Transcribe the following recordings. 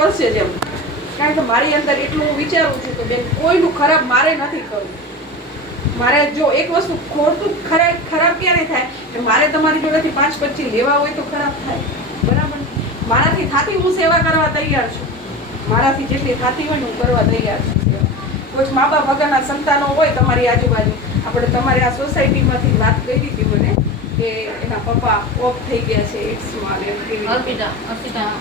કરશે જ એમ. કારણ કે મારી અંદર એટલું હું વિચારું છું કે બેન કોઈનું ખરાબ મારે નથી કરવું. મારે જો એક વસ્તુ ખોટું ખરાબ ક્યારે થાય કે મારે તમારી જોડેથી 5-25 લેવા હોય તો ખરાબ થાય, બરાબર. મારાથી થતી હું સેવા કરવા તૈયાર છું, મારાથી જેટલી થતી હોય ને હું કરવા તૈયાર છું સેવા. કોઈ મા બાપ વગરના સંતાનો હોય તમારી આજુબાજુ, આપણે તમારી આ સોસાયટીમાંથી વાત કરી હતી મને કે એના પપ્પા ઓફ થઈ ગયા છે એડ્સમાં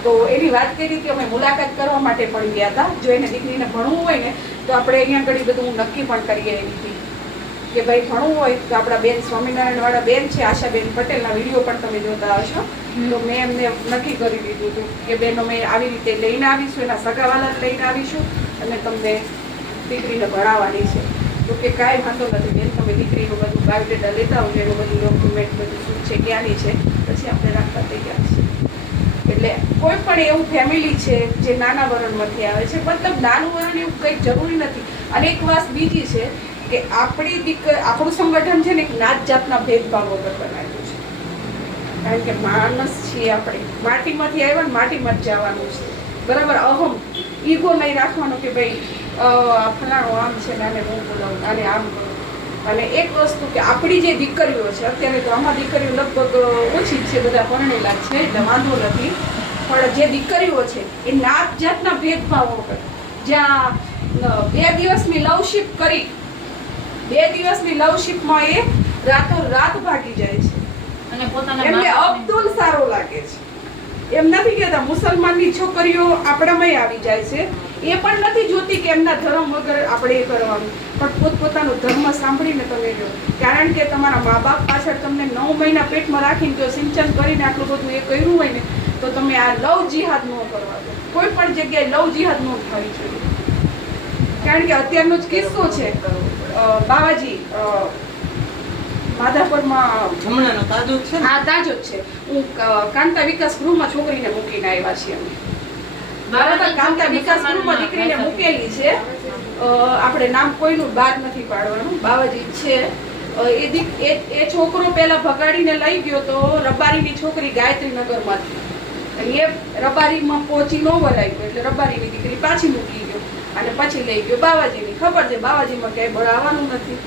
તો એની વાત કરી હતી. અમે મુલાકાત કરવા માટે પણ ગયા હતા. જો એને દીકરીને ભણવું હોય ને તો આપણે અહીંયા આગળ બધું નક્કી પણ કરીએ એવી હતી કે ભાઈ ભણવું હોય તો આપણા બેન સ્વામિનારાયણ વાળા બેન છે આશાબેન પટેલના વિડીયો પણ તમે જોતા હશો. તો મેં એમને નક્કી કરી દીધું હતું કે બેન અમે આવી રીતે લઈને આવીશું, એના સગાવાલા લઈને આવીશું અને તમને દીકરીને ભણાવવાની છે. તો કે કાંઈ વાંધો નથી બેન, તમે દીકરીનું બધું બાયોડેટા લેતા આવજો, એનું બધું ડોક્યુમેન્ટ બધું શું છે ક્યાંની છે પછી આપણે રાખવા તૈયાર છે. એટલે કોઈ પણ એવું ફેમિલી છે જે નાના વરણમાંથી આવે છે, મતલબ નાનું વરણ એવું કંઈક જરૂરી નથી. અને એક વાત બીજી છે કે આપણું સંગઠન છે ને એક નાત જાતના ભેદભાવ વગર બનાવ્યું છે. કારણ કે માણસ છીએ આપણે, માટીમાંથી આવ્યા ને માટીમાં જ જવાનું છે, બરાબર. અહમ ઈગો નહીં રાખવાનો કે ભાઈ ફલાણો આમ છે ને આને હું બોલાવું આને આમ કરું. અને એક વસ્તુ કે આપણી જે દીકરીઓ છે અત્યારે તો આમાં દીકરીઓ લગભગ ઓછી છે, બધા પરણેલા છે એટલે વાંધો નથી. પણ જે દીકરીઓ છે એ નાત જાતના ભેદભાવ વગર જ્યાં 2 દિવસની લવશીપ કરી 2 દિવસની લવશીપમાં એ રાત ભાગી જાય છે અને પોતાના એમને અબ્દુલ સારો લાગે છે. એમ નથી કહેતા મુસલમાનની છોકરીઓ આપણામાં આવી જાય છે, એ પણ નથી જોતી કે એમના ધર્મ વગર આપણે એ કરવાનું, પણ પોતપોતાનો ધર્મ સાંભળીને તમે જો. કારણ કે તમારા મા બાપ પાછળ તમને 9 મહિના પેટમાં રાખીને જો સિંચન કરીને આટલું બધું એ કર્યું હોય ને તો તમે આ લવ જિહાદ ન કરવા દો. કોઈ પણ જગ્યાએ લવ જિહાદ ન થવી જોઈએ. કારણ કે અત્યારનો જ કિસ્સો છે બાવાજી માધાપરમાં હમણાંનો તાજો છે. હા તાજો જ છે. હું કાંતા વિકાસ ગૃહમાં છોકરીને મૂકીને આવ્યા છીએ અમે, બરાબર. કાંતા વિકાસ ગૃહમાં દીકરીને મૂકેલી છે. આપણે નામ કોઈનું બહાર નથી પાડવાનું, બાવાજી છે. એ છોકરો પેલા ભગાડીને લઈ ગયો તો રબારીની છોકરી ગાયત્રીનગરમાંથી, અને એ રબારીમાં પહોંચી ન વરાયું એટલે રબારીની દીકરી પાછી મૂકી ગયો અને પછી લઈ ગયો બાવાજીની. ખબર છે બાવાજીમાં ક્યાંય ભણાવવાનું નથી,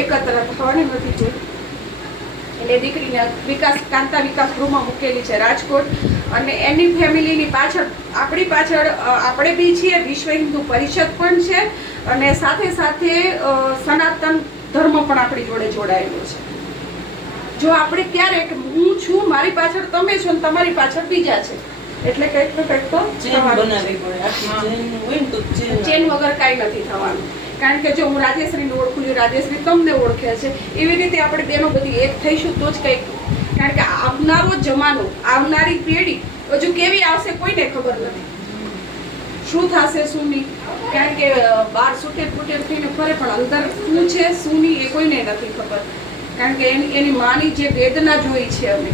એકત્ર થવાની નથી જોઈ. એટલે દીકરીને કાંતા વિકાસ ગૃહમાં મૂકેલી છે રાજકોટ. અને એની ફેમિલીની પાછળ આપણી પાછળ આપણે બી છીએ, વિશ્વ હિન્દુ પરિષદ પણ છે અને સાથે સાથે સનાતન ધર્મ પણ આપણી જોડે જોડાયેલો છે. જો આપણે ક્યારેક હું છું, મારી પાછળ તમે છો ને તમારી પાછળ બીજા છે એટલે કંઈક તો ચેન વગર કાંઈ નથી થવાનું. કારણ કે જો હું રાજેશ્રીને ઓળખું છું, રાજેશ્રી તમને ઓળખે છે, એવી રીતે આપણે બેનો બધી એક થઈશું તો જ કંઈક. કારણ કે આવનારો જમાનો, આવનારી પેઢી હજુ કેવી આવશે કોઈને ખબર નથી, શું થશે શું નહીં. કારણ કે બહાર સુટેડ ફૂટેડ થઈને ફરે પણ અંદર શું છે શું નહીં એ કોઈને નથી ખબર. કારણ કે એની માની જે વેદના જોઈ છે અમે,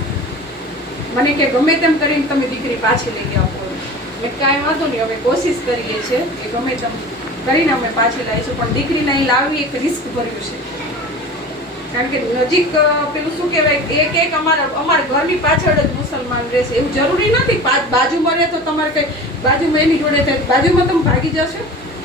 મને કે ગમે તેમ કરીને તમે દીકરી પાછી લઈ આપો. મેં કાંઈ વાંધો નહીં, અમે કોશિશ કરીએ છીએ કે ગમે તેમ કરીને અમે પાછી લાવીશું, પણ દીકરીને અહીં લાવવી એક રિસ્ક ભર્યું છે. કારણ કે નજીક પેલું શું કહેવાય એક અમારા ઘરની પાછળ જ મુસલમાન રહેશે એવું જરૂરી નથી. બાજુમાં રહે તો તમારે કંઈ બાજુમાં એની જોડે થાય બાજુમાં તમે ભાગી જશો